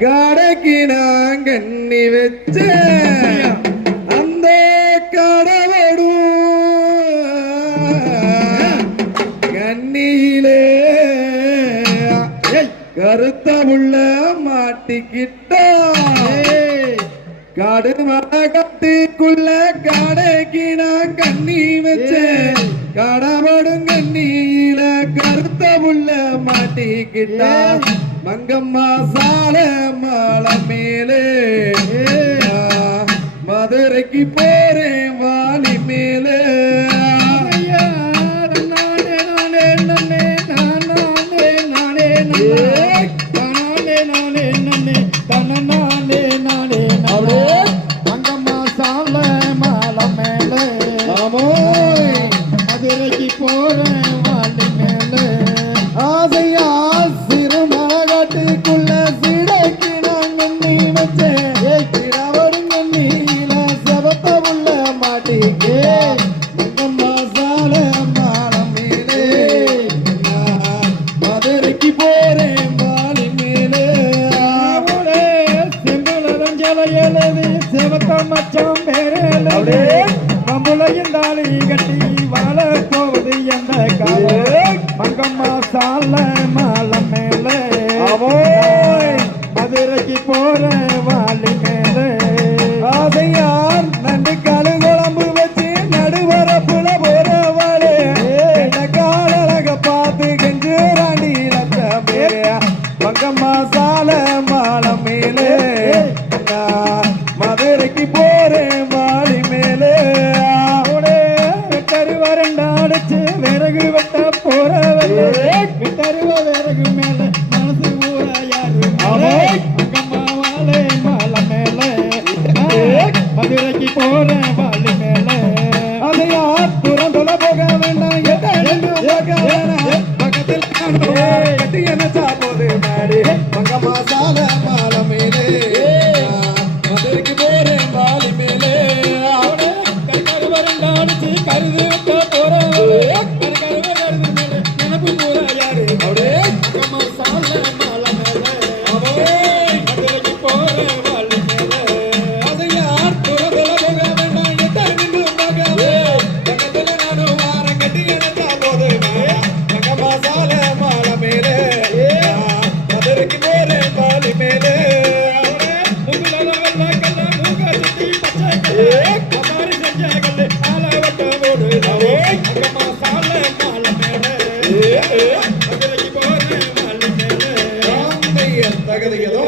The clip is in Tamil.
கடைக்கு நான் கண்ணி வச்ச அந்த கடவுடும் கண்ணியிலே கருத்த உள்ள மாட்டிக்கிட்டா கடுமகத்துக்குள்ள கடைக்கு நான் கண்ணி வச்சேன் கடவுடும் கண்ணியில கருத்த உள்ள மாட்டிக்கிட்டா மங்கம்மா சால மாலை மேலே மதுரைக்கு போறேன் வாலி மேலே மங்கம்மா சால மாலை மேலே மதுரைக்கு போறேன் வாலி மேலே ஆசையா சிறுமலகாட்டுக்குள்ள சிடைக்கு நான் கண்ணி வச்சேன் கிழவரும் கண்ணியில செவத்த உள்ள மாட்டிக்கே மங்கம்மா சால மாலை மேலே மதுரைக்கு போறேன் வாலி மேலே எழுதி செவத்த மச்சம் பேரே மம்புளையும் தாலி கட்டி வாழ போவது எந்த காலம் மங்கம்மா சால மாலை மேலே மதுரைக்கு போற வாலி மேலே ஆசையார் நண்டு காலு குழம்பு வச்சு நடுவரப்புல போறவாளே காலழக பார்த்து கெஞ்சு ராண்டி லட்சமே மங்கம்மா சால மாலை மேலே மதுரைக்கு போறேன் வாலி மேலே கருவரண்டாடிச்சு விறகு வெட்ட போறவரே விட்டருவ விறகு மேல மனசு ஊர யாரு மங்கம்மா வாழை மாலை மேலே மதுரைக்கு போற வாலி மேலே அதையா துறந்துல போக வேண்டாம் பக்கத்தில் கட்டி என்ன போது மாடி மங்கம்மா சால மாலை மேலே மதுரைக்கு போறேன் வாலி மேலே கருவரண்டாடிச்சு கருது வெட்ட போறவரே நினைப்பு ஊர யாரு மங்கம்மா சால மாலை மேலே மதுரைக்கு போற வாலி மேலே அதையார் துறந்துல போக வேண்டாம் பக்கத்தில் நானும் வாரம் கட்டி என்ன போது மங்கம்மா சால மாலை மேலே மதுரைக்கு போறேன் வாலி மேலே தகதிகதோ